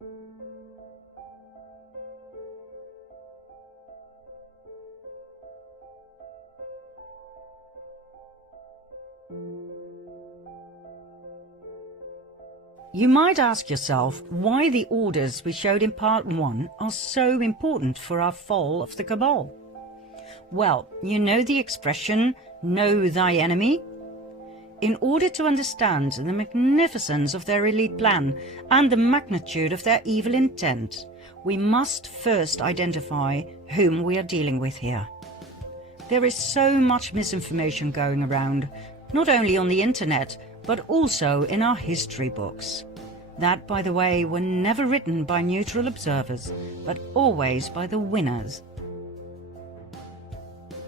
You might ask yourself why the orders we showed in part 1 are so important for our fall of the Cabal. Well, you know the expression, know thy enemy? In order to understand the magnificence of their elite plan and the magnitude of their evil intent, we must first identify whom we are dealing with here. There is so much misinformation going around, not only on the internet, but also in our history books. That, by the way, were never written by neutral observers, but always by the winners.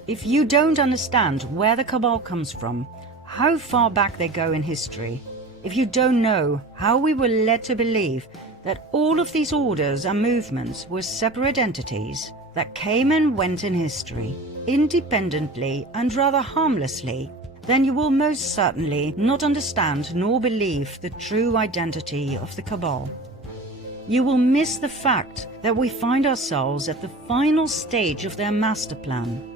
If you don't understand where the Cabal comes from, how far back they go in history, if you don't know how we were led to believe that all of these orders and movements were separate entities that came and went in history, independently and rather harmlessly, then you will most certainly not understand nor believe the true identity of the Cabal. You will miss the fact that we find ourselves at the final stage of their master plan.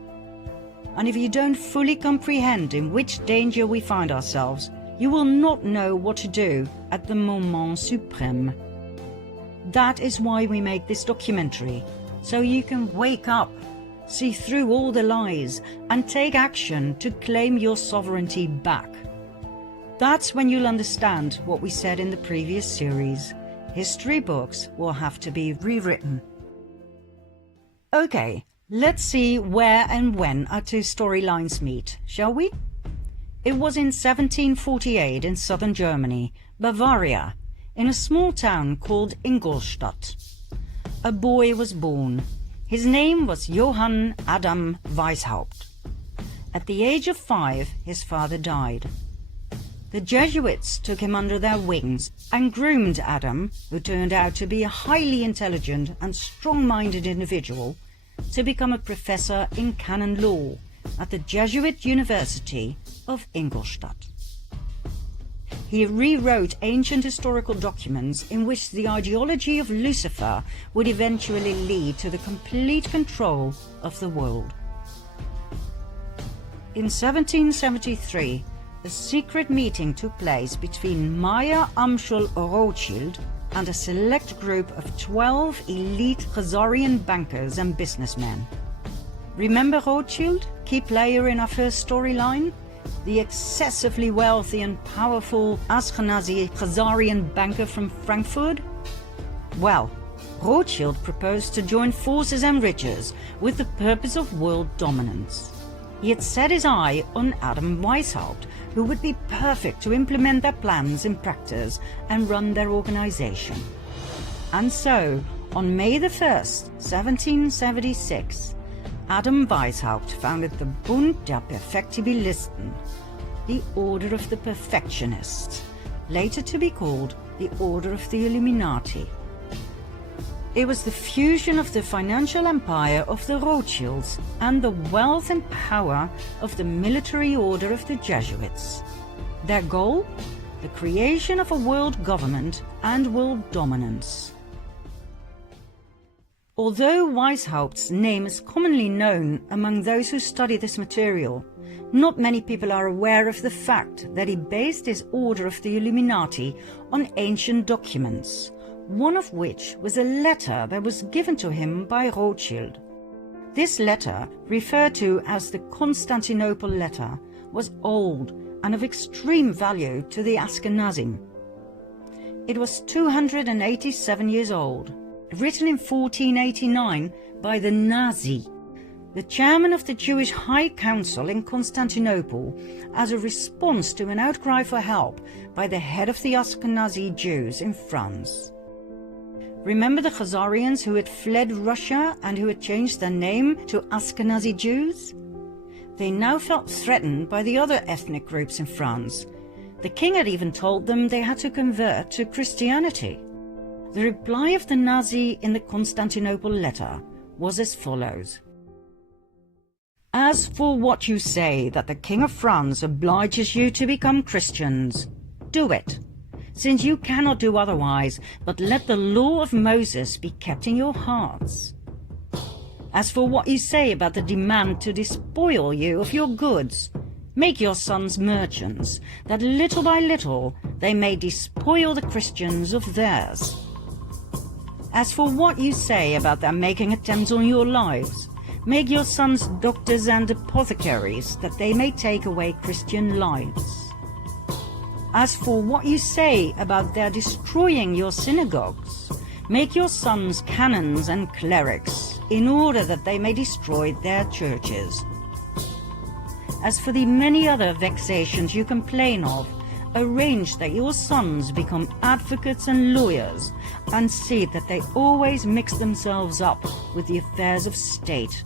And if you don't fully comprehend in which danger we find ourselves, you will not know what to do at the moment suprême. That is why we make this documentary, so you can wake up, see through all the lies, and take action to claim your sovereignty back. That's when you'll understand what we said in the previous series. History books will have to be rewritten. Okay, let's see where and when our two storylines meet, shall we? It was in 1748 in southern Germany, Bavaria, in a small town called Ingolstadt. A boy was born. His name was Johann Adam Weishaupt. At the age of 5, his father died. The Jesuits took him under their wings and groomed Adam, who turned out to be a highly intelligent and strong-minded individual, to become a professor in canon law at the Jesuit University of Ingolstadt. He rewrote ancient historical documents in which the ideology of Lucifer would eventually lead to the complete control of the world. In 1773, a secret meeting took place between Meyer Amschel Rothschild and a select group of 12 elite Khazarian bankers and businessmen. Remember Rothschild, key player in our first storyline? The excessively wealthy and powerful Ashkenazi Khazarian banker from Frankfurt? Well, Rothschild proposed to join forces and riches with the purpose of world dominance. He had set his eye on Adam Weishaupt, who would be perfect to implement their plans in practice and run their organization. And so, on May the 1st, 1776, Adam Weishaupt founded the Bund der Perfektibilisten, the Order of the Perfectionists, later to be called the Order of the Illuminati. It was the fusion of the financial empire of the Rothschilds and the wealth and power of the military order of the Jesuits. Their goal? The creation of a world government and world dominance. Although Weishaupt's name is commonly known among those who study this material, not many people are aware of the fact that he based his Order of the Illuminati on ancient documents, one of which was a letter that was given to him by Rothschild. This letter, referred to as the Constantinople letter, was old and of extreme value to the Ashkenazim. It was 287 years old, written in 1489 by the Nazi, the chairman of the Jewish High Council in Constantinople, as a response to an outcry for help by the head of the Ashkenazi Jews in France. Remember the Khazarians who had fled Russia and who had changed their name to Ashkenazi Jews? They now felt threatened by the other ethnic groups in France. The king had even told them they had to convert to Christianity. The reply of the Nazi in the Constantinople letter was as follows. As for what you say that the King of France obliges you to become Christians, do it. since you cannot do otherwise, but let the law of Moses be kept in your hearts. As for what you say about the demand to despoil you of your goods, make your sons merchants, that little by little they may despoil the Christians of theirs. As for what you say about their making attempts on your lives, make your sons doctors and apothecaries, that they may take away Christian lives. As for what you say about their destroying your synagogues, make your sons canons and clerics, in order that they may destroy their churches. As for the many other vexations you complain of, arrange that your sons become advocates and lawyers, and see that they always mix themselves up with the affairs of state,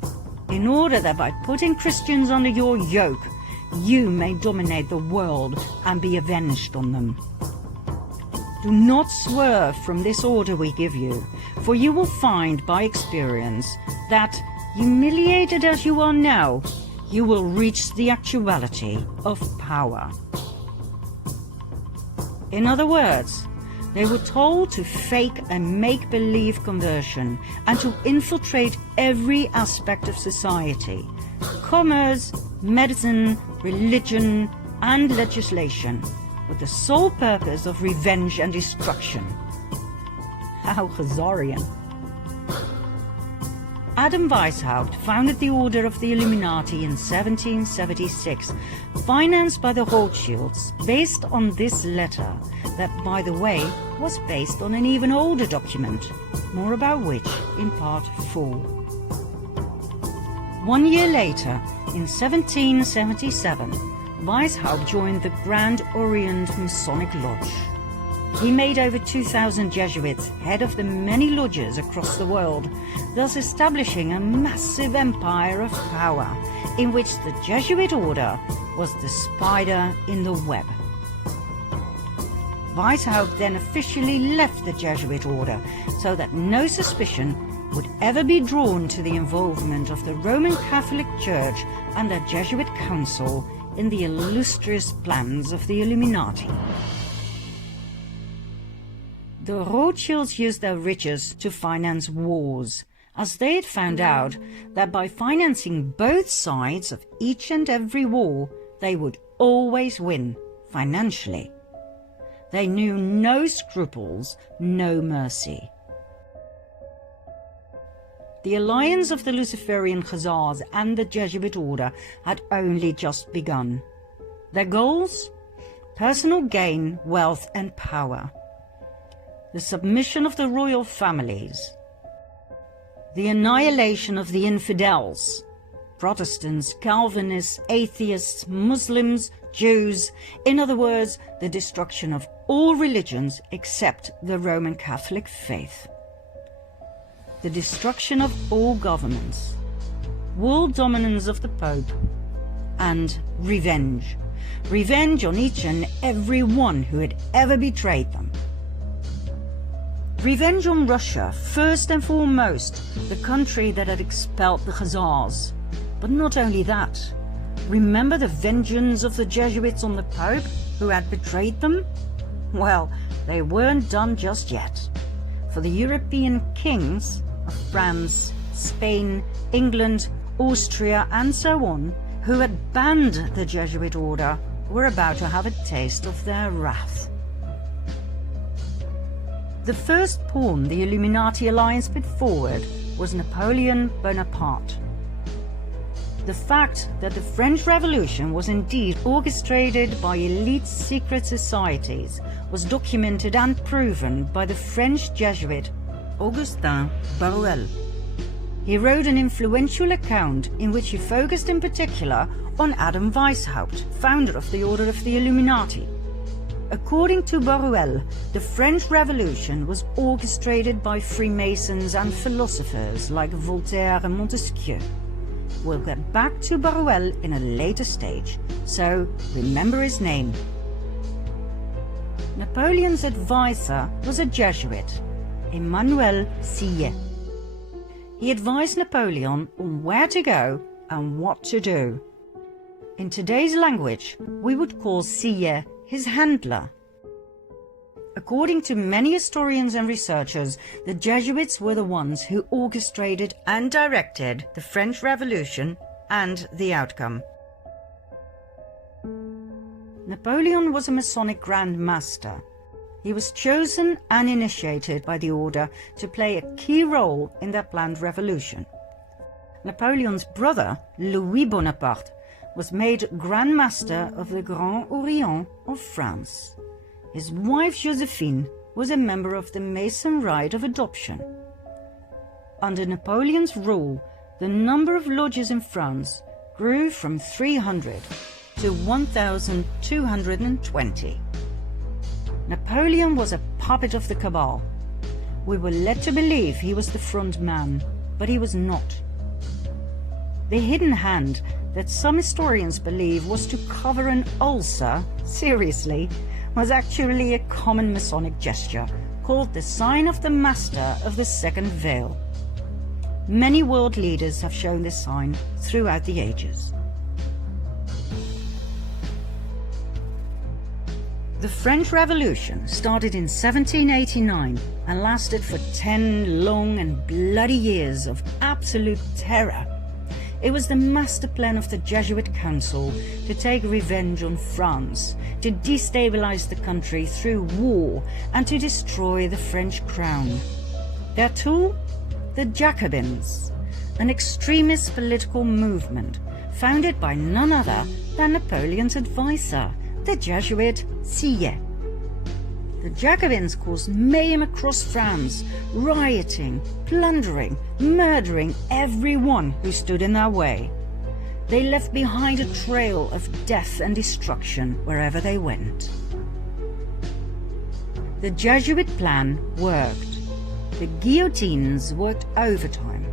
in order that by putting Christians under your yoke, you may dominate the world and be avenged on them. Do not swerve from this order we give you, for you will find by experience that, humiliated as you are now, you will reach the actuality of power. In other words, they were told to fake a make-believe conversion and to infiltrate every aspect of society: commerce, medicine, religion, and legislation, with the sole purpose of revenge and destruction. How Khazarian. Adam Weishaupt founded the Order of the Illuminati in 1776, financed by the Rothschilds, based on this letter, that, by the way, was based on an even older document, more about which in part 4. 1 year later, in 1777, Weishaupt joined the Grand Orient Masonic Lodge. He made over 2,000 Jesuits head of the many lodges across the world, thus establishing a massive empire of power, in which the Jesuit order was the spider in the web. Weishaupt then officially left the Jesuit order, so that no suspicion would ever be drawn to the involvement of the Roman Catholic Church and the Jesuit Council in the illustrious plans of the Illuminati. The Rothschilds used their riches to finance wars, as they had found out that by financing both sides of each and every war, they would always win financially. They knew no scruples, no mercy. The alliance of the Luciferian Khazars and the Jesuit order had only just begun. Their goals? Personal gain, wealth and power. The submission of the royal families. The annihilation of the infidels. Protestants, Calvinists, atheists, Muslims, Jews, in other words, the destruction of all religions except the Roman Catholic faith. The destruction of all governments, world dominance of the Pope, and revenge. Revenge on each and every one who had ever betrayed them. Revenge on Russia, first and foremost, the country that had expelled the Khazars. But not only that. Remember the vengeance of the Jesuits on the Pope, who had betrayed them? Well, they weren't done just yet. For the European kings of France, Spain, England, Austria, and so on, who had banned the Jesuit order, were about to have a taste of their wrath. The first pawn the Illuminati alliance put forward was Napoleon Bonaparte. The fact that the French Revolution was indeed orchestrated by elite secret societies was documented and proven by the French Jesuit Augustin Barruel. He wrote an influential account in which he focused in particular on Adam Weishaupt, founder of the Order of the Illuminati. According to Barruel, the French Revolution was orchestrated by Freemasons and philosophers like Voltaire and Montesquieu. We'll get back to Barruel in a later stage, so remember his name. Napoleon's advisor was a Jesuit, Emmanuel Sillet. He advised Napoleon on where to go and what to do. In today's language, we would call Sillet his handler. According to many historians and researchers, the Jesuits were the ones who orchestrated and directed the French Revolution and the outcome. Napoleon was a Masonic Grand Master. He was chosen and initiated by the order to play a key role in their planned revolution. Napoleon's brother, Louis Bonaparte, was made Grand Master of the Grand Orient of France. His wife Josephine was a member of the Mason Rite of Adoption. Under Napoleon's rule, the number of lodges in France grew from 300 to 1,220. Napoleon was a puppet of the Cabal. We were led to believe he was the front man, but he was not. The hidden hand that some historians believe was to cover an ulcer, seriously, was actually a common Masonic gesture called the sign of the Master of the Second Veil. Many world leaders have shown this sign throughout the ages. The French Revolution started in 1789 and lasted for 10 long and bloody years of absolute terror. It was the master plan of the Jesuit Council to take revenge on France, to destabilize the country through war, and to destroy the French crown. Their tool? The Jacobins, an extremist political movement founded by none other than Napoleon's advisor, the Jesuit Sieyès. The Jacobins caused mayhem across France, rioting, plundering, murdering everyone who stood in their way. They left behind a trail of death and destruction wherever they went. The Jesuit plan worked. The guillotines worked overtime.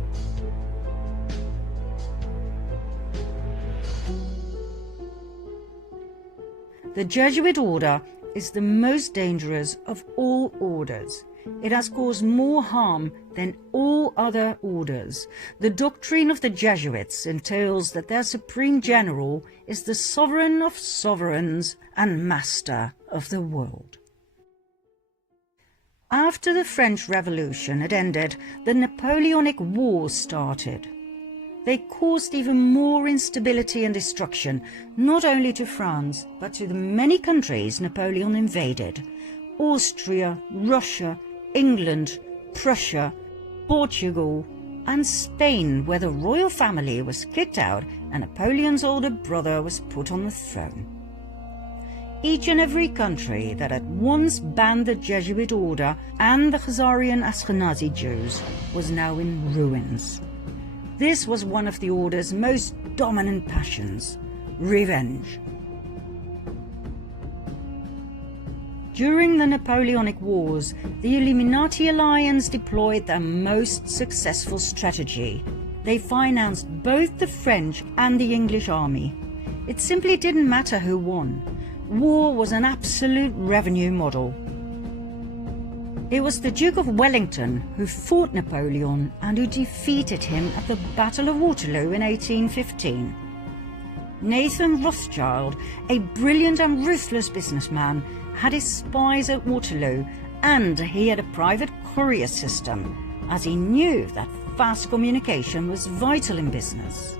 The Jesuit order is the most dangerous of all orders. It has caused more harm than all other orders. The doctrine of the Jesuits entails that their supreme general is the sovereign of sovereigns and master of the world. After the French Revolution had ended, the Napoleonic Wars started. They caused even more instability and destruction, not only to France, but to the many countries Napoleon invaded: Austria, Russia, England, Prussia, Portugal, and Spain, where the royal family was kicked out and Napoleon's older brother was put on the throne. Each and every country that had once banned the Jesuit order and the Khazarian Ashkenazi Jews was now in ruins. This was one of the order's most dominant passions: revenge. During the Napoleonic Wars, the Illuminati alliance deployed their most successful strategy. They financed both the French and the English army. It simply didn't matter who won. War was an absolute revenue model. It was the Duke of Wellington who fought Napoleon and who defeated him at the Battle of Waterloo in 1815. Nathan Rothschild, a brilliant and ruthless businessman, had his spies at Waterloo, and he had a private courier system, as he knew that fast communication was vital in business.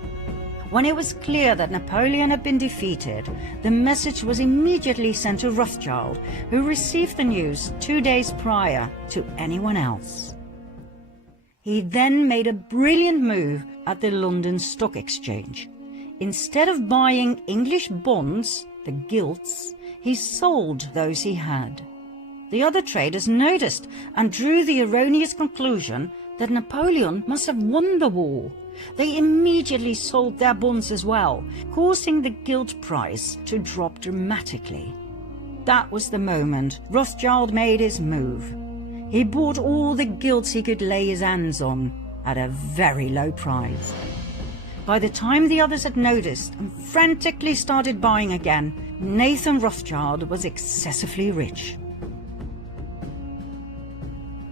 When it was clear that Napoleon had been defeated, the message was immediately sent to Rothschild, who received the news 2 days prior to anyone else. He then made a brilliant move at the London Stock Exchange. Instead of buying English bonds, the gilts, he sold those he had. The other traders noticed and drew the erroneous conclusion that Napoleon must have won the war. They immediately sold their bonds as well, causing the gilt price to drop dramatically. That was the moment Rothschild made his move. He bought all the gilts he could lay his hands on at a very low price. By the time the others had noticed and frantically started buying again, Nathan Rothschild was excessively rich.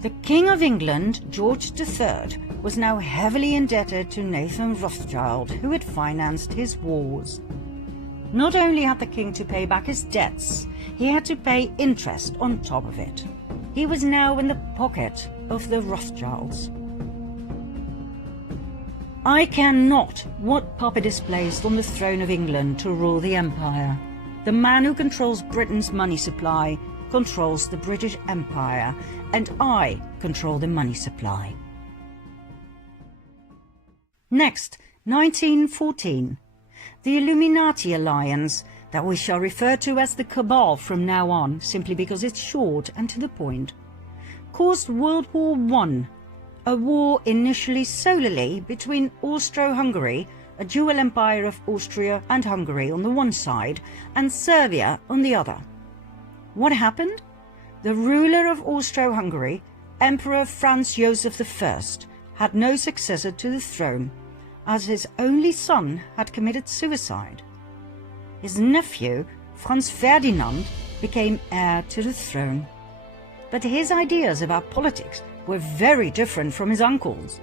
The King of England, George III, was now heavily indebted to Nathan Rothschild, who had financed his wars. Not only had the king to pay back his debts, he had to pay interest on top of it. He was now in the pocket of the Rothschilds. I care not what puppet is placed on the throne of England to rule the empire. The man who controls Britain's money supply controls the British Empire, and I control the money supply. Next, 1914. The Illuminati alliance, that we shall refer to as the Cabal from now on, simply because it's short and to the point, caused World War I, a war initially solely between Austro-Hungary, a dual empire of Austria and Hungary on the one side, and Serbia on the other. What happened? The ruler of Austro-Hungary, Emperor Franz Joseph I, had no successor to the throne, as his only son had committed suicide. His nephew, Franz Ferdinand, became heir to the throne. But his ideas about politics were very different from his uncle's.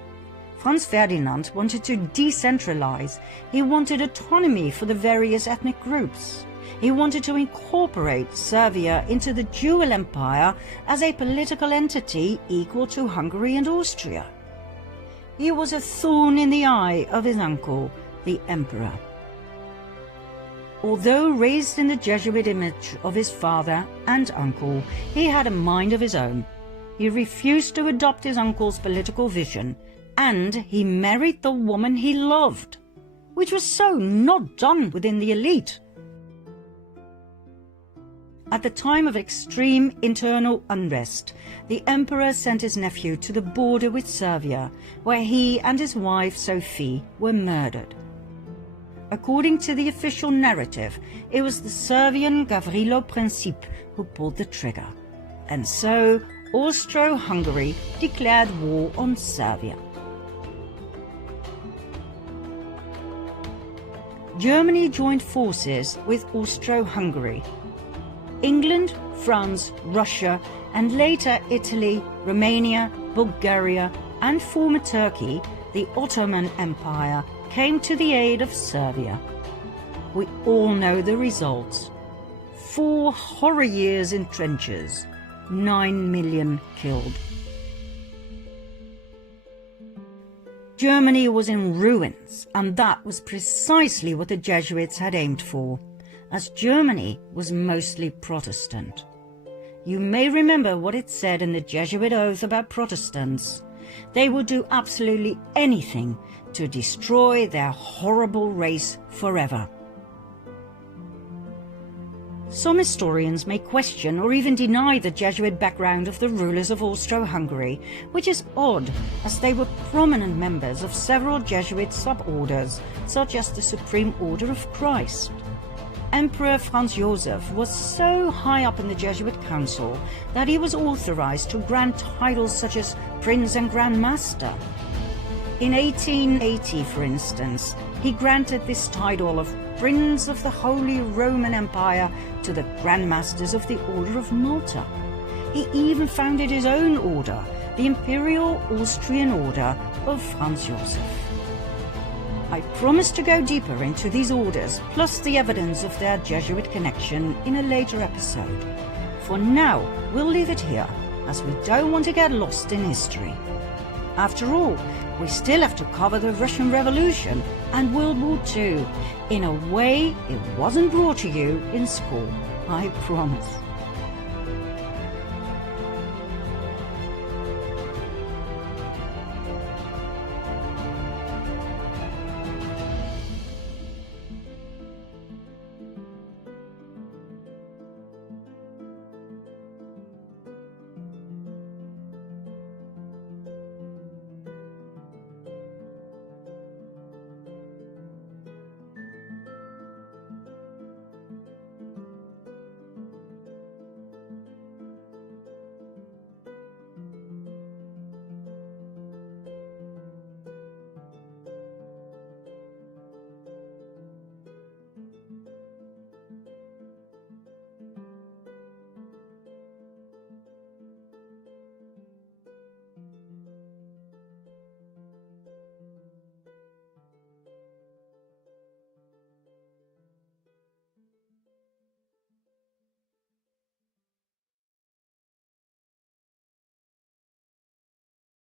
Franz Ferdinand wanted to decentralize. He wanted autonomy for the various ethnic groups. He wanted to incorporate Serbia into the dual empire as a political entity equal to Hungary and Austria. He was a thorn in the eye of his uncle, the emperor. Although raised in the Jesuit image of his father and uncle, he had a mind of his own. He refused to adopt his uncle's political vision, and he married the woman he loved, which was so not done within the elite. At the time of extreme internal unrest, the emperor sent his nephew to the border with Serbia, where he and his wife Sophie were murdered. According to the official narrative, it was the Serbian Gavrilo Princip who pulled the trigger, and so Austro-Hungary declared war on Serbia. Germany joined forces with Austro-Hungary. England, France, Russia, and later Italy, Romania, Bulgaria, and former Turkey, the Ottoman Empire, came to the aid of Serbia. We all know the results. 4 horror years in trenches, 9 million killed. Germany was in ruins, and that was precisely what the Jesuits had aimed for, as Germany was mostly Protestant. You may remember what it said in the Jesuit oath about Protestants. They would do absolutely anything to destroy their horrible race forever. Some historians may question or even deny the Jesuit background of the rulers of Austro-Hungary, which is odd, as they were prominent members of several Jesuit suborders, such as the Supreme Order of Christ. Emperor Franz Joseph was so high up in the Jesuit council that he was authorized to grant titles such as Prince and Grand Master. In 1880, for instance, he granted this title of Prince of the Holy Roman Empire to the Grand Masters of the Order of Malta. He even founded his own order, the Imperial Austrian Order of Franz Joseph. I promise to go deeper into these orders, plus the evidence of their Jesuit connection, in a later episode. For now, we'll leave it here, as we don't want to get lost in history. After all, we still have to cover the Russian Revolution and World War II in a way it wasn't brought to you in school, I promise.